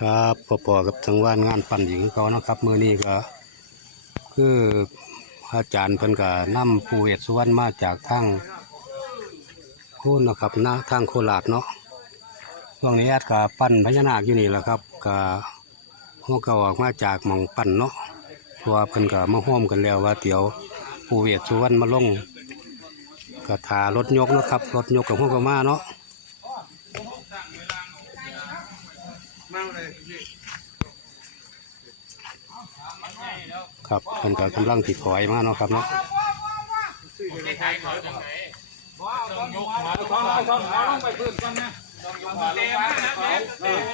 ครับพอๆกับจังหวานงานปั่นหญิงเขาเนาะครับมือนี้ก็ คืออาจารย์เพิ่นก็นำปูเวศสุวรรณมาจากทางพูนนะครับนะทางโคราชเนาะช่วงนี้อาจก็ปั่นพญานาคอยู่นี่แหละครับก็พวกก็ออกมาจากหม่องปั่นเนาะเพราะว่าเพิ่นก็มาร่วมกันแล้วว่าเดี๋ยวปูเวศสุวรรณมาลงก็ทารถยกนะครับรถยกกับพวกก็มาเนาะ ครับเพิ่นก็กำลังติดถอยมาเนาะครับเนาะ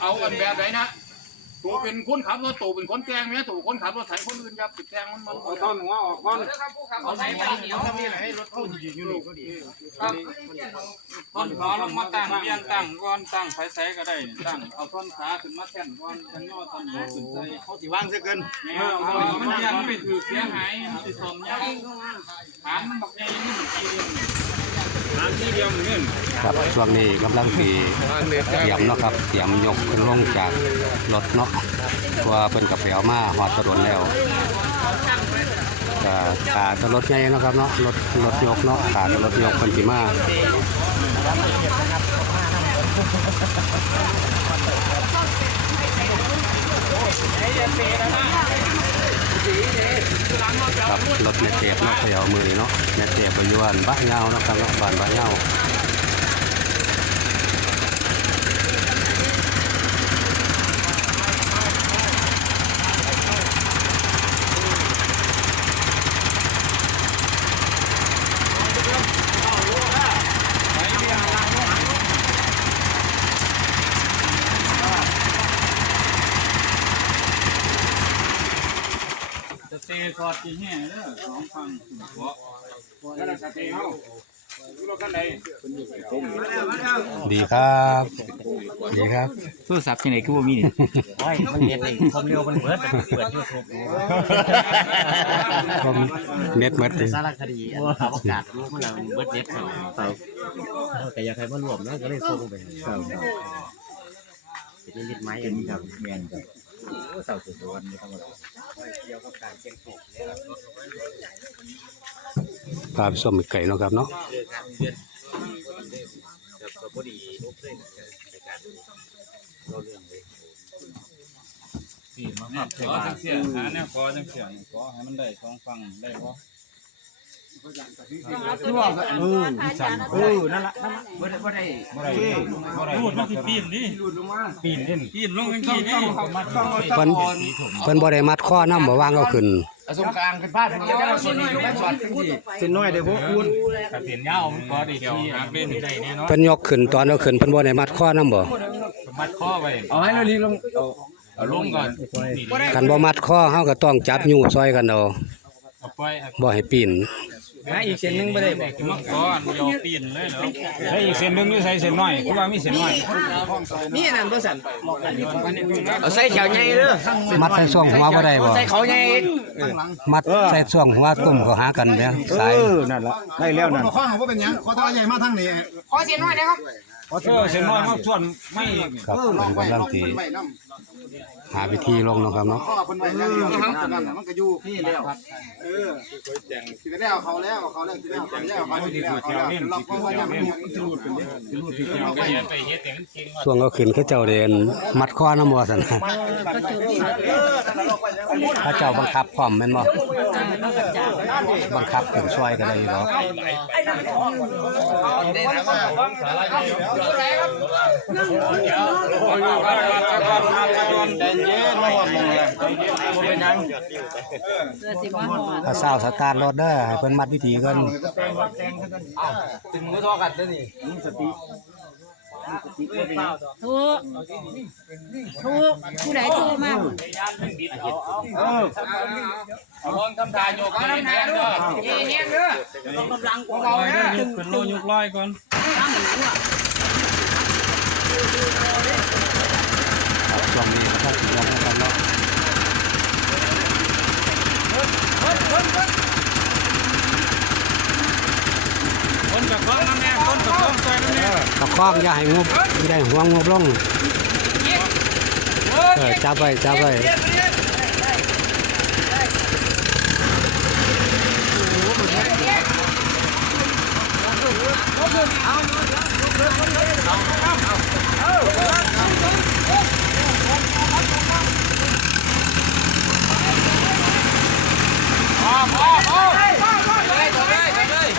เอาอันแบบไหนนะ ตัวเป็นคนขับรถตัวเป็นคนแกงเนี่ยตัวคนขับรถไถคนอื่นยับติดแกงมันมันเอาท่อนหัวออกก่อนเอาไหนมาเหนียวทำนี่ให้รถตู้ยืนอยู่นี่ก็ดีท่อนขาลงมาตั้งเรียนตั้งก่อนตั้งไฟใส่ก็ได้ตั้งเอาท่อนขาขึ้นมาแท่นก่อนจังย่อท่อนหัวขึ้นใส่เขาสิว่างซะเกินเออเอามันเรียนมันไปถือเสียหายมันสิสมยังฐานมันบักใหญ่นี่มันทีเดียวฐานทีเดียวมันนี่ ครับช่วงนี้กำลังตีเตรียมเนาะครับเตรียมยกขึ้นลงจากรถเนาะเพราะว่าเพิ่นกับแปวมาหอดถนนแล้วก็ขาจะรถใหญ่เนาะครับเนาะรถรถยกเนาะขาจะรถยกเพิ่นสิมา ครับรถแม่เจ็บเนาะเดี๋ยวมือนี้เนาะแม่เจ็บไปอยวนบ้านเงาเนาะครับเนาะบ้านบ้านเงา ตะสอดกี่แห่เด้อสองฟังหัวนั่นแหละสเตย์เฮาดูรถคันใดดีครับ ดีครับโทรศัพท์ที่ไหนคือว่ามีนี่โอ้ยมันเน็ตนี่ความเร็วมันเบิดเปิด YouTube ผมเน็ตเมดดิสารคดีอันอวกาศรู้มันแล้วมันเบิดเน็ตครับแต่อยากให้มารวมนะก็เลยส่งไปครับเป็นนิดไม้อันนี้ครับแมนครับ โอ้เสาสุดสวรรค์นี่ธรรมดาพาไปส้มไก่เนาะครับเนาะสี่มาครับขอจังเสียหาเนี่ยขอจังเสียขอให้มันได้สองฟังได้ บ่เออเออนั่นละนั่นละบ่ได้บ่ได้รูดมันสิปีนดิปีนเล่นปีนลงจังซี่ดิเพิ่นเพิ่นบ่ได้มัดข้อน้ำบ่วางเอาขึ้นสงกลางเป็นบ้านผมจะได้ส่วนนี้อยู่แม่สอดจังซี่เป็นน้อยเด้อพวกคุณถ้าเปลี่ยนยาวมันก็ได้เดี๋ยวที่หาเป็นได้แน่นอนเพิ่นยกขึ้นตอนเอาขึ้นเพิ่นบ่ได้มัดข้อน้ำบ่มัดข้อไว้เอาให้เราลีลงเอาเอาลงก่อนนี่คันบ่มัดข้อเฮาก็ต้องจับยูดซอยกันเอาเอาไปครับบ่ให้ปีน หาอีกเส้นนึงบ่ได้บ่มังกรยอปีนเลยเหรอใช้อีกเส้นหนึงนี่ใส่เส้นน้อยคือว่ามีเส้นน้อยนี่นั่นบ่สั่นเอาใส่แถวใหญ่เด้อมัดใส่ช่วงหัวบ่ได้บ่ใส่เขาใหญ่อีกมัดใส่ช่วงหัวตุ่มเข้าหากันแม่สายนั่นละได้แล้วนั่น ข้อของว่าเป็นหยังขอท้าใหญ่มาทางนี้ ขอเสียน้อยนะครับ เออเส้นน้อยมาส่วนไม่อีกครับเพิ่นกำลังสิไว้น้หาวิธีลงเนาะครับเนาะำข้อคนไว้แล้วนั่นน่ะมันก็อยู่นี่แล้วเออสิได้เอาเขาแล้วเขาแล้วสิได้เอาเขาแล้วเขาแล้วเขาแล้วเราก็ว่ายังไม่ยังจะรูดเป็นรูดที่เราไปไปเฮ็ดให้มันเก่งช่วงเอาขึ้นเขาเจ้าเดนมัดข้อน้ำบ่ซั่นนะถ้าเจ้าบังคับพร้อมแม่นบ่บังคับขึ้นซอยก็ได้อยู่ดอกใจเย็นมาหอดมองเลยบ่เป็นหยังถ้าสาวสตาร์ทรถเด้อให้เพิ่นมัดวิธีกันถึงมือทอกันซะนี่มีสติถูกถูกผู้ใดโทรมาเออเอาลองทำทายโยกกันแม่นเด้อเงี้ยเด้อต้องกำลังของลเราอยนะยกขึ้นโลยกลอยก่อน ช่วงนี้ก็ต้องลงกันเนาะคนกับข้องนั่นแน่คนกับข้องซอยนั่นแน่ประคองอย่าให้งบอย่าให้ห่วงงบลงโอ้เออจับไว้จับไว้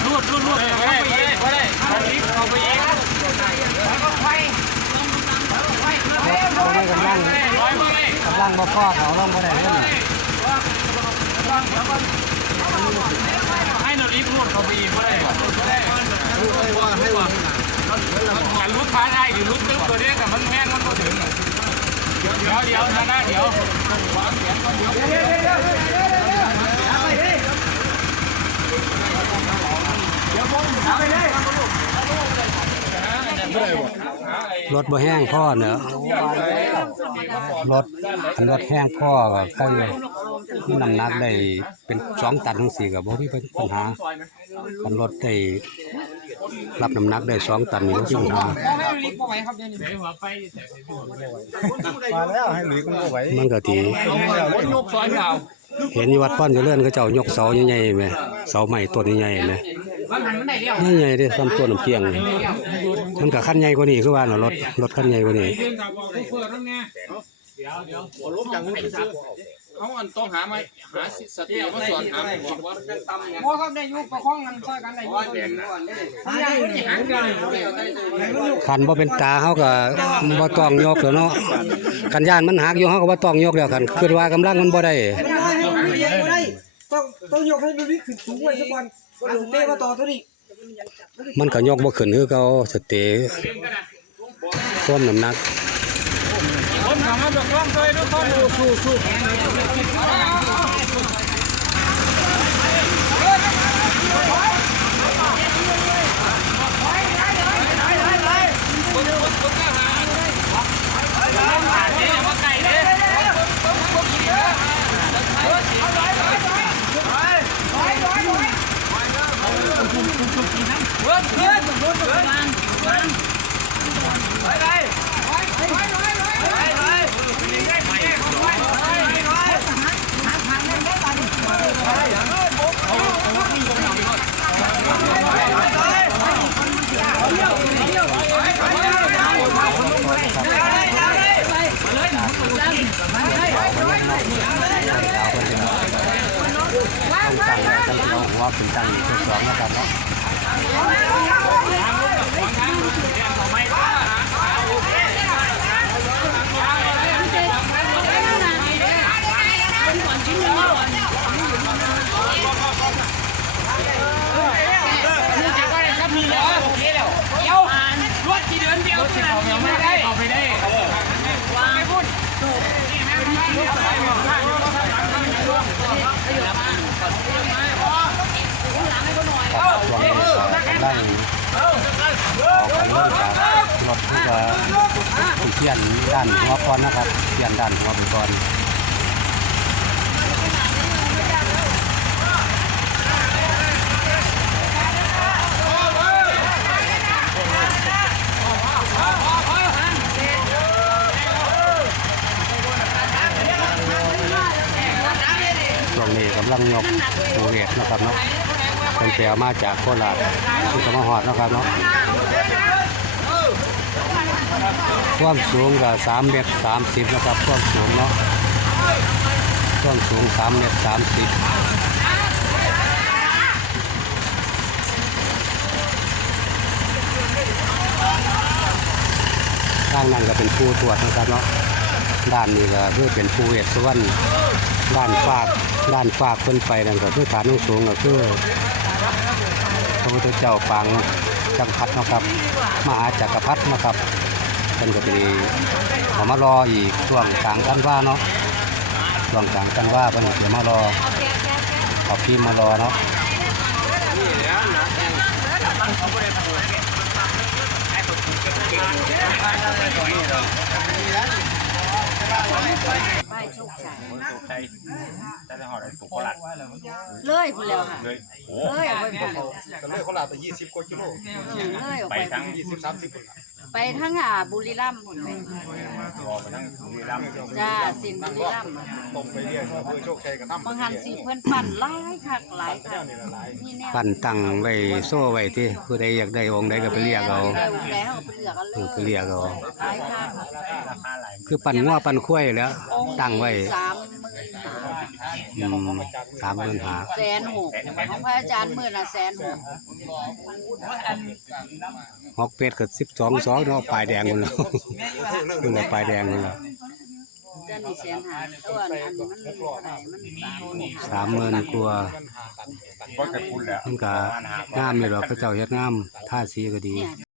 รูดรูดรูดไปได้ไปได้ไปได้เอาลิฟต์เอาไปอีกเอาไว้ กำลังร้อยไปเลยกำลังบ่พอเขาได้เล่นให้เราลิฟต์รูดเอาไปอีกไม่ได้การรุดท้าได้หรือรุดตึ๊บตัวนี้แต่มันแม่นมันก็ถึงเดี๋ยวเดี๋ยวเดี๋ยวนะเดี๋ยวรถบ่แห้งพ่อเนอะรถคันรถแห้งพ่อก็ใครน้ำหนักได้เป็นสองตันทั้งสี่ก็บ่มีปัญหาคันรถได้ รับน้ำหนักได้สองตันนี่บ่มีปัญหามาแล้วให้หลุยกันบ่ไหวมันก็ที่คนยกซอยยาวเห็นอยู่วัดพ่อนเจริญเขาเจ้ายกเสาใหญ่ๆแหมเสาใหม่ต้นใหญ่ๆแหมใหญ่ๆเด้ซ้ำต้นน้ำเพียงนี่มันก็คันใหญ่กว่านี้คือว่าเนาะรถรถคันใหญ่กว่านี้เขาอันต้องหาไหมหาสติมาสอนหาบอกว่าพ่อครับได้ยุประคองกันช่วยกันได้ยุคนอยู่ก่อนได้ทำยังไม่หันกันคันบ่เป็นตาเฮาก็บ่ต้องยกแล้วเนาะคันย่านมันหักอยู่เฮาก็บ่ต้องยกแล้วคันคิดว่ากำลังมันบ่ได้ไม่ได้ไม่ได้ไม่ได้ต้องต้องยกให้มันวิ่งขึ้นสูงไว้สักวันเอาเต้มาต่อตัวนี้มันก็ยกบ่ขึ้นคือเก่าสเตความน้ำหนัก คนขับมาแบบร่องเลยทุกคนสู้สู้ ว่าเอาหัวขึ้นตั้งอีกสองนะครับเนาะ ได้ออกกันเริ่มจากรถที่จะเทียนด้านหัวก่อนนะครับเทียนด้านหัวไปก่อนช่วงนี้กำลังยกโอเวทนะครับเนาะ เป็นแปลมาจากโคราชที่สมหอดนะครับเนาะความสูงก็สามเมตรสามสิบนะครับความสูงเนาะความสูงสามเมตรสามสิบข้างนั้นก็เป็นผู้ตรวจนะครับเนาะด้านนี้ก็คือเป็นผู้เวทสุวรรณด้านฝากด้านฝากขึ้นไปนั่นก็คือฐานสูงก็คือ พระพุทธเจ้าปางจักรพรรดินะครับมหาจักรพรรดินะครับเป็นก็ดีเขามารออีกช่วงกลางกันว่าเนาะช่วงกลางกันว่าเพิ่นเดี๋ยวมารอเอาพี่มารอเนาะ ไปโชคชัยตกใจแต่ถ้าหอได้ตกโคราชเลยพุ่นแล้วค่ะ เลยโอ้เลยออกไปพุ่นแล้วก็เลยเขาลาไปยี่สิบกว่ากิโลเลยออกไปไปทั้งยี่สิบสามสิบไปทั้งอ่าบุรีรัมย์พุ่นไปออไปทั้งบุรีรัมย์จ้าสินบุรีรัมย์ตรงไปเรื่อยเพื่อโชคชัยกับน้ำบางหันสิเพิ่นปั่นหลายคักหลายคักนี่แนวปั้นตังไว้โซ่ไว้ที่ผู้ใดอยากได้องค์ใดก็ไปเรียกเอาได้วงแล้วไปเลือกเอาเลเออยไปเรียกเอา หลายคัก คาหลายคือปั้นงัวปั้นควายแหล้ว ตั้งไว้สามหมื่นห้าอืมสามหมื่นหาแสนหกของพระอาจารย์หมื่นละแสนหกฮอกเป็ดก็สิบสองสองเนาะปลายแดงคนแล้วคนละปลายแดงคนแล้วเดือนนี้แสนห้าตัวอันอันนี้มันเท่าไหร่มันสามหมื่นสามหมื่นกว่าก็จะพูดแล้วมันก็งามอยู่หรอกพระเจ้าเฮ็ดงามท่าสีก็ดีเนี่ย